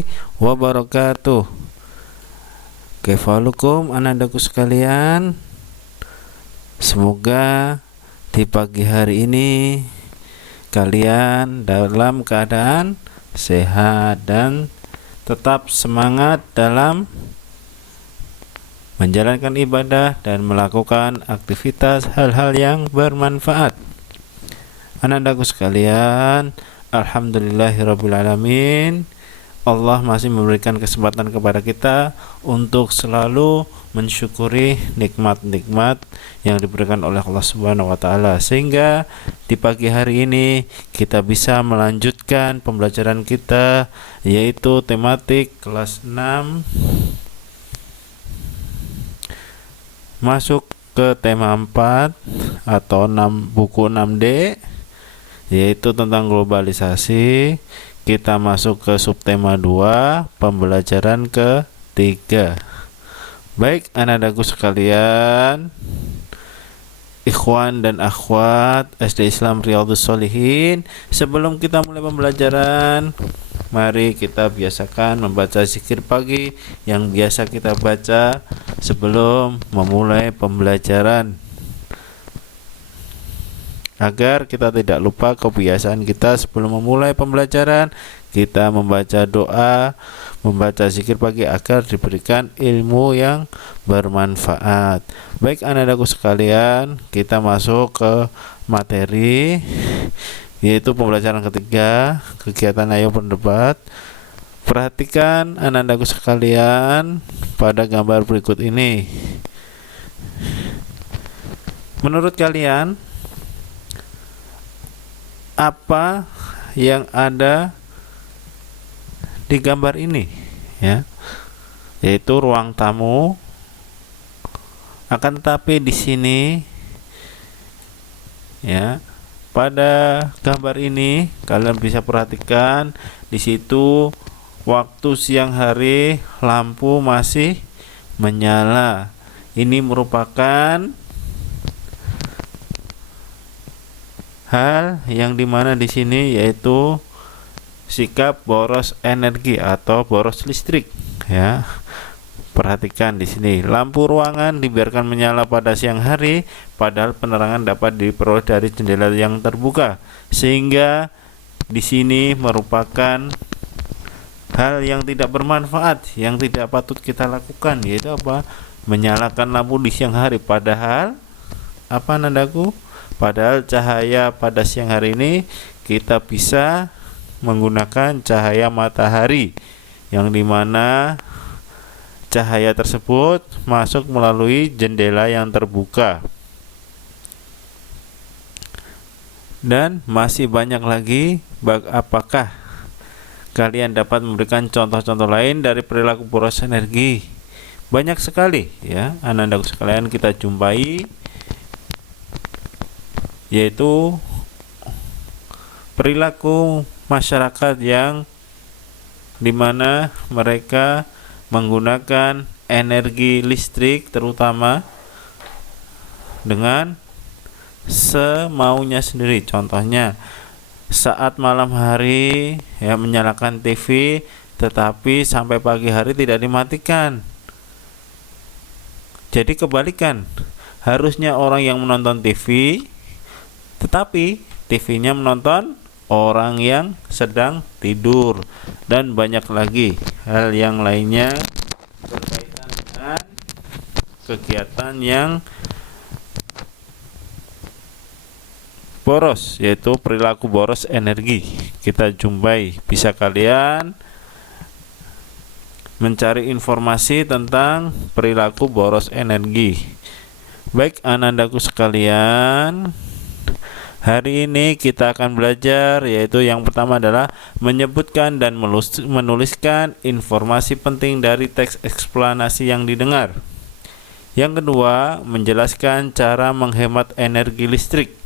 warahmatullahi wabarakatuh. Kaifalukum anandaku sekalian. Semoga di pagi hari ini kalian dalam keadaan sehat dan tetap semangat dalam menjalankan ibadah dan melakukan aktivitas hal-hal yang bermanfaat. Anandaku sekalian, alhamdulillahirrabbilalamin, Allah masih memberikan kesempatan kepada kita untuk selalu mensyukuri nikmat-nikmat yang diberikan oleh Allah Subhanahu wa taala, sehingga di pagi hari ini kita bisa melanjutkan pembelajaran kita, yaitu tematik kelas 6, masuk ke tema 4 atau buku 6D, yaitu tentang globalisasi. Kita masuk ke subtema 2, pembelajaran ke-3. Baik anak-anakku sekalian, ikhwan dan akhwat SD Islam Riyadhus Shalihin, sebelum kita mulai pembelajaran, mari kita biasakan membaca zikir pagi yang biasa kita baca sebelum memulai pembelajaran, agar kita tidak lupa kebiasaan kita sebelum memulai pembelajaran. Kita membaca doa, membaca zikir pagi agar diberikan ilmu yang bermanfaat. Baik anak-anakku sekalian, kita masuk ke materi, yaitu pembelajaran ketiga, kegiatan ayo berdebat. Perhatikan anak-anakku sekalian pada gambar berikut ini. Menurut kalian, apa yang ada di gambar ini, ya, yaitu ruang tamu. Akan tetapi di sini, ya, pada gambar ini kalian bisa perhatikan di situ waktu siang hari lampu masih menyala. Ini merupakan hal yang dimana di sini yaitu sikap boros energi atau boros listrik, ya. Perhatikan di sini, lampu ruangan dibiarkan menyala pada siang hari, padahal penerangan dapat diperoleh dari jendela yang terbuka, sehingga di sini merupakan hal yang tidak bermanfaat, yang tidak patut kita lakukan, yaitu apa? Menyalakan lampu di siang hari, padahal apa nandaku? Padahal cahaya pada siang hari ini kita bisa menggunakan cahaya matahari, yang dimana cahaya tersebut masuk melalui jendela yang terbuka. Dan masih banyak lagi. Apakah kalian dapat memberikan contoh-contoh lain dari perilaku boros energi? Banyak sekali, ya anak-anakku sekalian, kita jumpai, yaitu perilaku masyarakat yang dimana mereka menggunakan energi listrik terutama dengan semaunya sendiri. Contohnya saat malam hari, ya, menyalakan TV, tetapi sampai pagi hari tidak dimatikan. Jadi kebalikan, harusnya orang yang menonton TV, tetapi TV-nya menonton orang yang sedang tidur, dan banyak lagi hal yang lainnya berkaitan dengan kegiatan yang boros, yaitu perilaku boros energi. Kita jumpai, bisa kalian mencari informasi tentang perilaku boros energi. Baik anak-anakku sekalian, hari ini kita akan belajar, yaitu yang pertama adalah menyebutkan dan menuliskan informasi penting dari teks eksplanasi yang didengar. Yang kedua, menjelaskan cara menghemat energi listrik.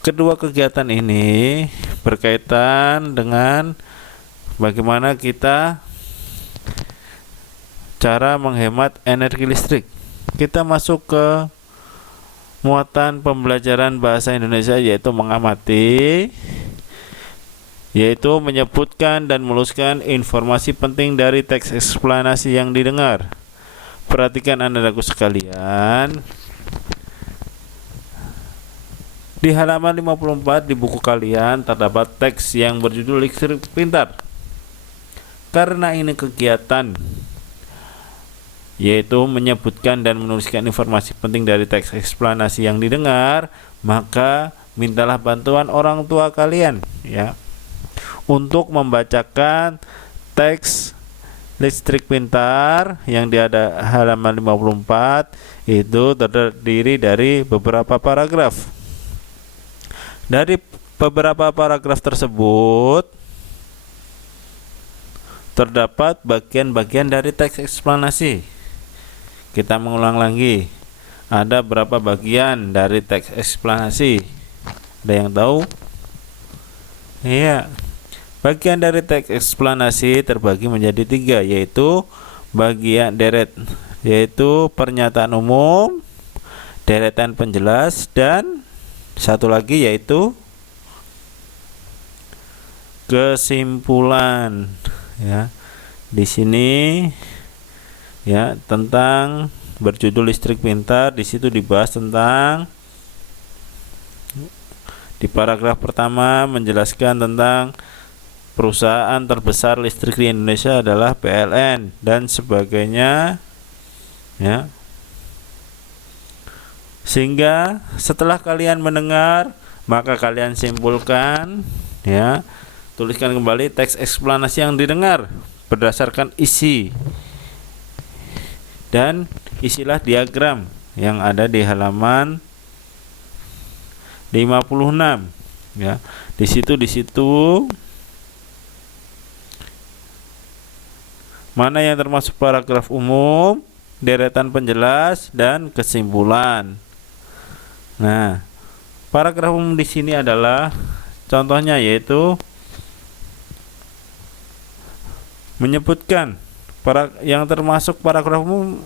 Kedua kegiatan ini berkaitan dengan bagaimana kita cara menghemat energi listrik. Kita masuk ke muatan pembelajaran bahasa Indonesia, yaitu mengamati. yaitu menyebutkan dan menuliskan informasi penting dari teks eksplanasi yang didengar. Perhatikan anak-anakku sekalian, di halaman 54 di buku kalian terdapat teks yang berjudul Listrik Pintar. Karena ini kegiatan yaitu menyebutkan dan menuliskan informasi penting dari teks eksplanasi yang didengar, maka mintalah bantuan orang tua kalian ya untuk membacakan teks Listrik Pintar yang di halaman 54 itu terdiri dari beberapa paragraf. Dari beberapa paragraf tersebut terdapat bagian-bagian dari teks eksplanasi. Kita mengulang lagi. Ada berapa bagian dari teks eksplanasi? Ada yang tahu? Iya. Bagian dari teks eksplanasi terbagi menjadi 3, yaitu bagian yaitu pernyataan umum, deretan penjelas, dan satu lagi yaitu kesimpulan. Ya, di sini ya tentang berjudul Listrik Pintar, di situ dibahas tentang di paragraf pertama menjelaskan tentang perusahaan terbesar listrik di Indonesia adalah PLN dan sebagainya ya. Sehingga setelah kalian mendengar, maka kalian simpulkan ya. Tuliskan kembali teks eksplanasi yang didengar berdasarkan isi dan isilah diagram yang ada di halaman 56 ya. Di situ mana yang termasuk paragraf umum, deretan penjelas, dan kesimpulan. Nah, paragraf umum di sini adalah contohnya yaitu menyebutkan yang termasuk paragraf umum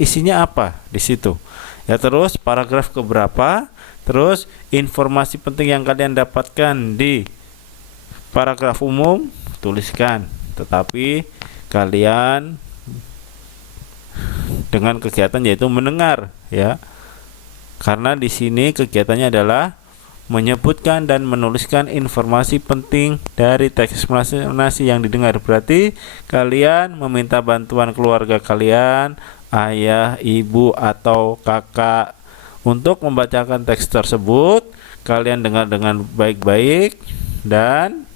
isinya apa di situ. Ya, terus paragraf keberapa, terus informasi penting yang kalian dapatkan di paragraf umum tuliskan. Tetapi kalian dengan kegiatan yaitu mendengar ya. Karena di sini kegiatannya adalah menyebutkan dan menuliskan informasi penting dari teks eksplanasi yang didengar. Berarti kalian meminta bantuan keluarga kalian, ayah, ibu, atau kakak untuk membacakan teks tersebut. Kalian dengar dengan baik-baik dan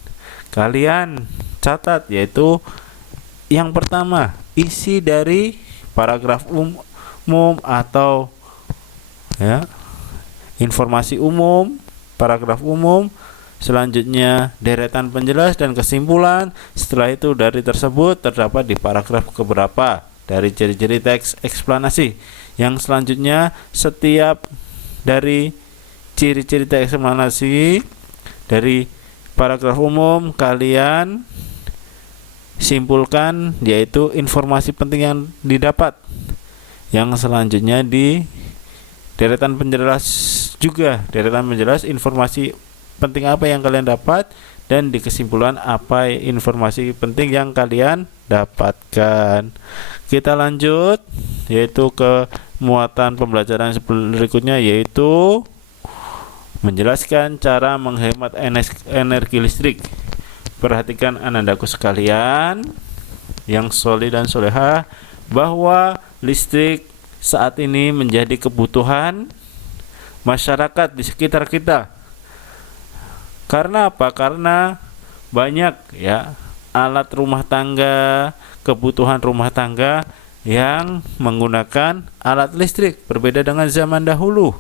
kalian catat, yaitu yang pertama isi dari paragraf umum atau ya informasi umum, paragraf umum, selanjutnya deretan penjelas dan kesimpulan. Setelah itu dari tersebut terdapat di paragraf keberapa dari ciri-ciri teks eksplanasi. Yang selanjutnya setiap dari ciri-ciri teks eksplanasi dari paragraf umum kalian simpulkan, yaitu informasi penting yang didapat. Yang selanjutnya di deretan penjelas juga, deretan penjelas informasi penting apa yang kalian dapat, dan di kesimpulan apa informasi penting yang kalian dapatkan. Kita lanjut yaitu ke muatan pembelajaran berikutnya, yaitu menjelaskan cara menghemat energi listrik. Perhatikan anak-anakku sekalian yang soleh dan soleha, bahwa listrik saat ini menjadi kebutuhan masyarakat di sekitar kita. Karena apa? Karena banyak ya alat rumah tangga, kebutuhan rumah tangga yang menggunakan alat listrik. Berbeda dengan zaman dahulu,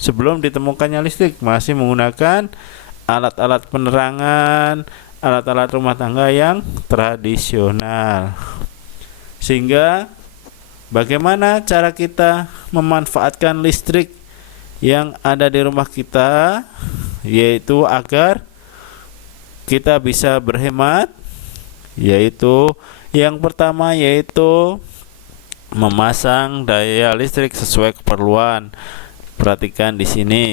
sebelum ditemukannya listrik, masih menggunakan alat-alat penerangan, alat-alat rumah tangga yang tradisional. Sehingga bagaimana cara kita memanfaatkan listrik yang ada di rumah kita, yaitu agar kita bisa berhemat, yaitu yang pertama yaitu memasang daya listrik sesuai keperluan. Perhatikan di sini.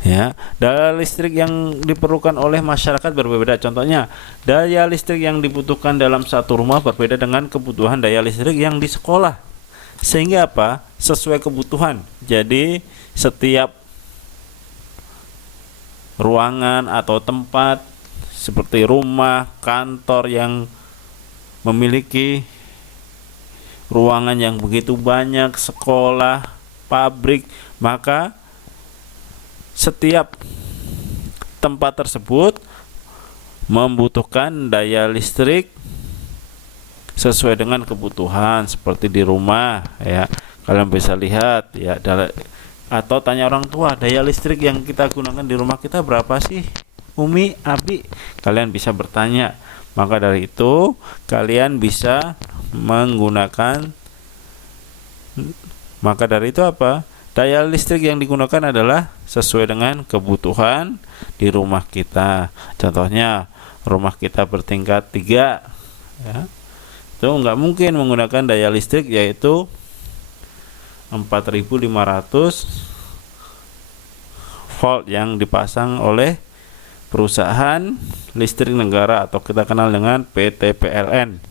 Ya, daya listrik yang diperlukan oleh masyarakat berbeda. Contohnya, daya listrik yang dibutuhkan dalam satu rumah berbeda dengan kebutuhan daya listrik yang di sekolah. Sehingga apa? Sesuai kebutuhan. Jadi, setiap ruangan atau tempat seperti rumah, kantor yang memiliki ruangan yang begitu banyak, sekolah, pabrik, maka setiap tempat tersebut membutuhkan daya listrik sesuai dengan kebutuhan. Seperti di rumah ya, kalian bisa lihat ya, atau tanya orang tua, daya listrik yang kita gunakan di rumah kita berapa sih, Umi, Abi? Kalian bisa bertanya. Maka dari itu kalian bisa menggunakan, maka dari itu apa? Daya listrik yang digunakan adalah sesuai dengan kebutuhan di rumah kita. Contohnya rumah kita bertingkat 3 ya, itu nggak mungkin menggunakan daya listrik yaitu 4.500 volt yang dipasang oleh perusahaan listrik negara atau kita kenal dengan PT PLN.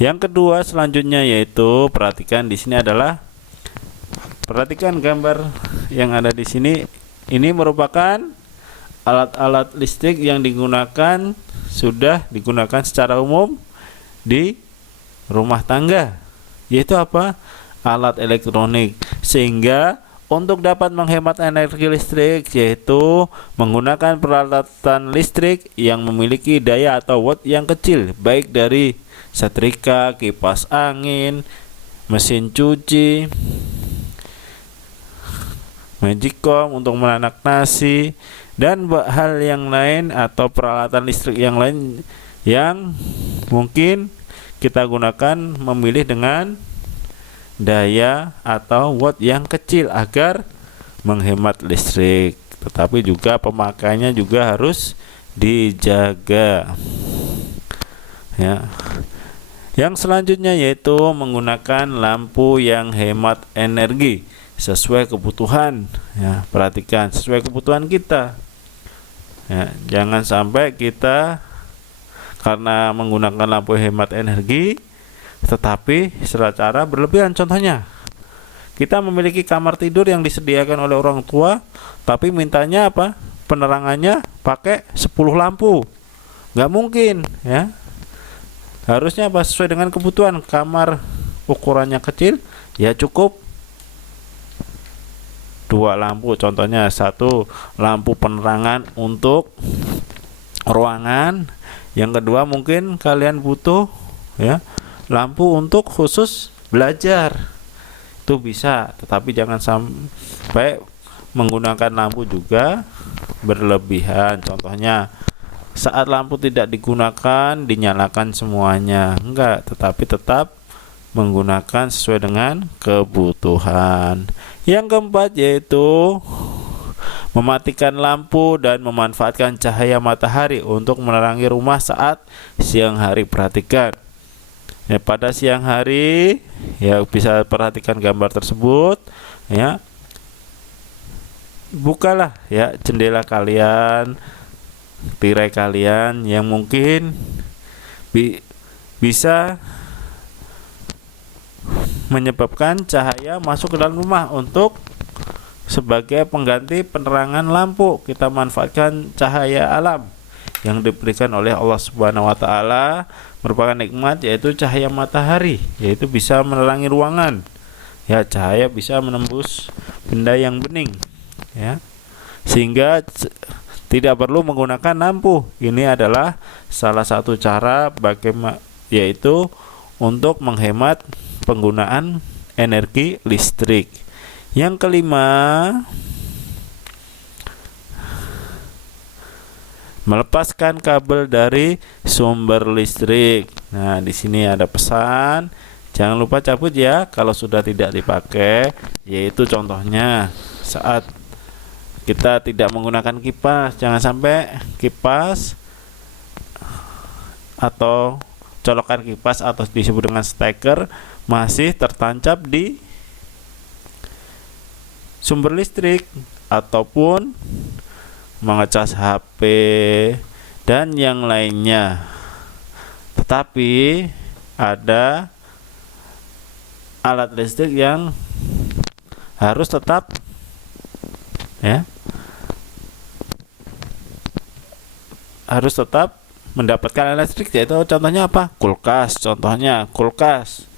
Yang kedua selanjutnya yaitu perhatikan di sini adalah, perhatikan gambar yang ada di sini. Ini merupakan alat-alat listrik yang digunakan, sudah digunakan secara umum di rumah tangga, yaitu apa? Alat elektronik. Sehingga untuk dapat menghemat energi listrik yaitu menggunakan peralatan listrik yang memiliki daya atau watt yang kecil, baik dari setrika, kipas angin, mesin cuci, magicom untuk menanak nasi, dan hal yang lain atau peralatan listrik yang lain yang mungkin kita gunakan memilih dengan daya atau watt yang kecil agar menghemat listrik. Tetapi juga pemakaiannya juga harus dijaga ya. Yang selanjutnya yaitu menggunakan lampu yang hemat energi sesuai kebutuhan ya. Perhatikan sesuai kebutuhan kita ya, jangan sampai kita karena menggunakan lampu hemat energi tetapi secara cara berlebihan. Contohnya, kita memiliki kamar tidur yang disediakan oleh orang tua tapi mintanya apa? Penerangannya pakai 10 lampu. Nggak mungkin ya. Harusnya apa? Sesuai dengan kebutuhan. Kamar ukurannya kecil ya cukup 2 lampu. Contohnya 1 lampu penerangan untuk ruangan, yang kedua mungkin kalian butuh ya lampu untuk khusus belajar, itu bisa. Tetapi jangan sampai menggunakan lampu juga berlebihan. Contohnya saat lampu tidak digunakan dinyalakan semuanya, enggak, tetapi tetap menggunakan sesuai dengan kebutuhan. Yang keempat yaitu mematikan lampu dan memanfaatkan cahaya matahari untuk menerangi rumah saat siang hari. Perhatikan ya, pada siang hari ya, bisa perhatikan gambar tersebut ya. Bukalah ya jendela kalian, tirai kalian yang mungkin bisa menyebabkan cahaya masuk ke dalam rumah untuk sebagai pengganti penerangan lampu. Kita manfaatkan cahaya alam yang diberikan oleh Allah Subhanahu wa taala, merupakan nikmat yaitu cahaya matahari, yaitu bisa menerangi ruangan. Ya, cahaya bisa menembus benda yang bening ya. Sehingga tidak perlu menggunakan lampu. Ini adalah salah satu cara bagaimana, yaitu untuk menghemat penggunaan energi listrik. Yang kelima, melepaskan kabel dari sumber listrik. Nah, di sini ada pesan, jangan lupa cabut ya kalau sudah tidak dipakai, yaitu contohnya saat kita tidak menggunakan kipas, jangan sampai kipas atau colokan kipas atau disebut dengan steker masih tertancap di sumber listrik ataupun mengecas HP dan yang lainnya. Tetapi ada alat listrik yang harus tetap harus tetap mendapatkan listrik, yaitu contohnya apa? Kulkas. Contohnya kulkas.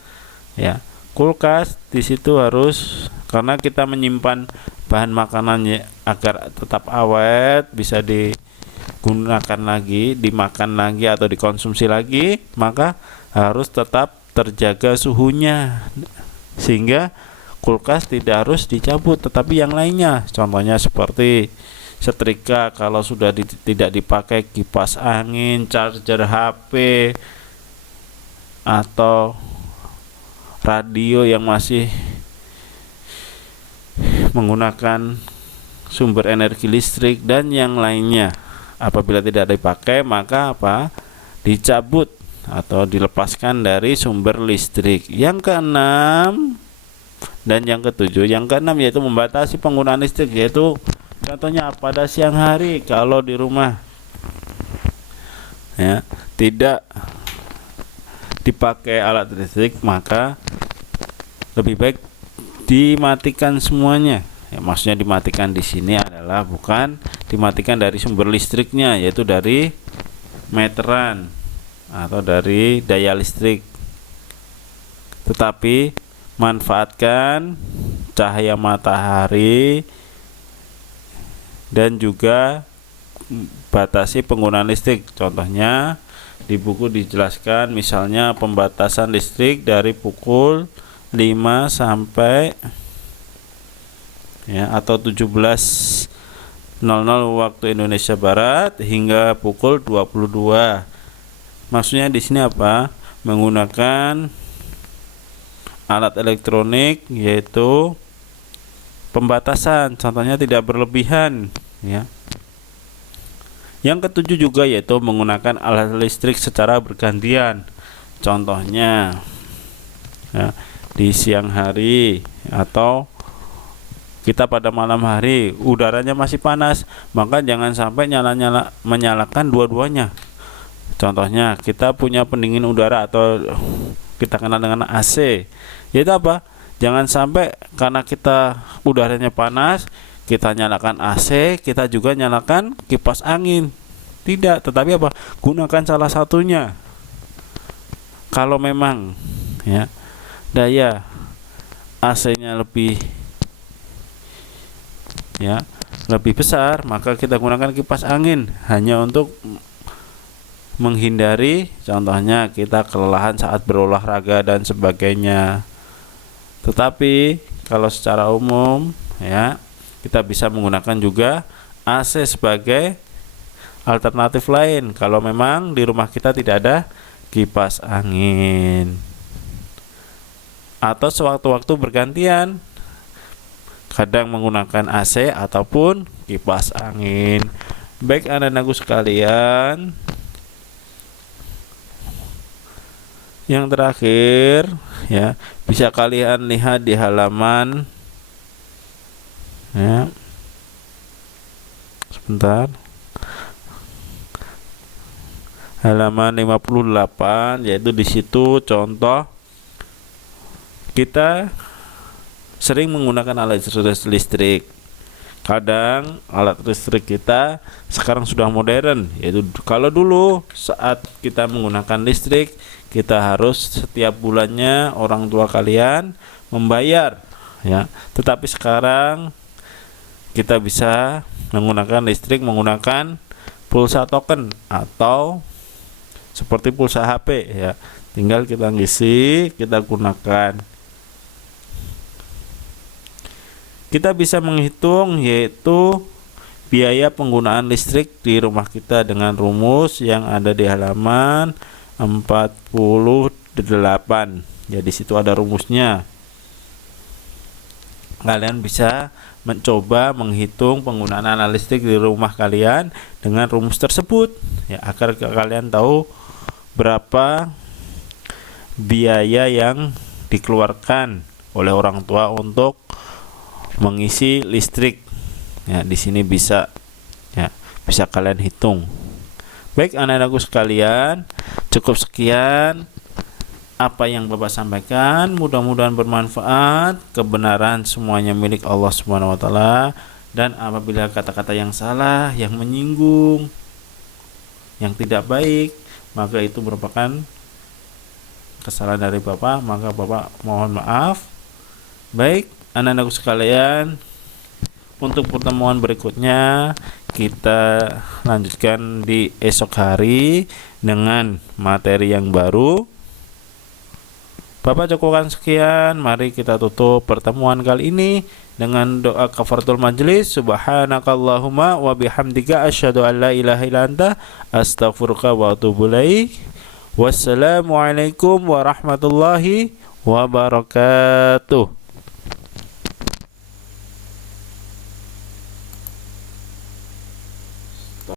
Kulkas di situ harus, karena kita menyimpan bahan makanannya agar tetap awet, bisa digunakan lagi, dimakan lagi atau dikonsumsi lagi, maka harus tetap terjaga suhunya sehingga kulkas tidak harus dicabut. Tetapi yang lainnya, contohnya seperti setrika kalau sudah tidak dipakai, kipas angin, charger HP, atau radio yang masih menggunakan sumber energi listrik dan yang lainnya, apabila tidak dipakai maka dicabut atau dilepaskan dari sumber listrik. Yang keenam dan yang ketujuh, yang keenam yaitu membatasi penggunaan listrik, yaitu contohnya pada siang hari kalau di rumah tidak dipakai alat listrik, maka lebih baik dimatikan semuanya. Maksudnya dimatikan di sini adalah bukan dimatikan dari sumber listriknya, yaitu dari meteran atau dari daya listrik, tetapi manfaatkan cahaya matahari dan juga batasi penggunaan listrik. Contohnya di buku dijelaskan misalnya pembatasan listrik dari pukul 5 sampai atau 17.00 waktu Indonesia Barat hingga pukul 22. Maksudnya di sini menggunakan alat elektronik, yaitu pembatasan, contohnya tidak berlebihan. Yang ketujuh juga yaitu menggunakan alat listrik secara bergantian. Contohnya di siang hari atau kita pada malam hari udaranya masih panas, maka jangan sampai menyalakan dua-duanya. Contohnya kita punya pendingin udara atau kita kenal dengan AC, yaitu jangan sampai karena kita udaranya panas kita nyalakan AC, kita juga nyalakan kipas angin. Tidak, tetapi gunakan salah satunya. Kalau memang daya AC-nya lebih besar, maka kita gunakan kipas angin hanya untuk menghindari contohnya kita kelelahan saat berolahraga dan sebagainya. Tetapi kalau secara umum kita bisa menggunakan juga AC sebagai alternatif lain kalau memang di rumah kita tidak ada kipas angin, atau sewaktu-waktu bergantian, kadang menggunakan AC ataupun kipas angin. Baik anak-anakku sekalian, yang terakhir bisa kalian lihat di halaman sebentar, halaman 58, yaitu di situ contoh kita sering menggunakan alat listrik. Kadang alat listrik kita sekarang sudah modern, yaitu kalau dulu saat kita menggunakan listrik kita harus setiap bulannya orang tua kalian membayar tetapi sekarang kita bisa menggunakan listrik menggunakan pulsa token atau seperti pulsa HP tinggal kita ngisi, kita gunakan. Kita bisa menghitung yaitu biaya penggunaan listrik di rumah kita dengan rumus yang ada di halaman 48. Di situ ada rumusnya. Kalian bisa mencoba menghitung penggunaan alat listrik di rumah kalian dengan rumus tersebut agar kalian tahu berapa biaya yang dikeluarkan oleh orang tua untuk mengisi listrik. Di sini bisa Bisa kalian hitung. Baik anak-anakku sekalian, cukup sekian apa yang Bapak sampaikan. Mudah-mudahan bermanfaat. Kebenaran semuanya milik Allah Subhanahu wa taala, dan apabila kata-kata yang salah, yang menyinggung, yang tidak baik, maka itu merupakan kesalahan dari Bapak, maka Bapak mohon maaf. Baik anak-anakku sekalian, untuk pertemuan berikutnya kita lanjutkan di esok hari dengan materi yang baru. Bapak cukupkan sekian. Mari kita tutup pertemuan kali ini dengan doa kafaratul majlis. Subhanakallahumma wa bihamdika asyhadu an la ilaha illa anta astaghfiruka wa atubu ilaik. Wassalamualaikum warahmatullahi wabarakatuh.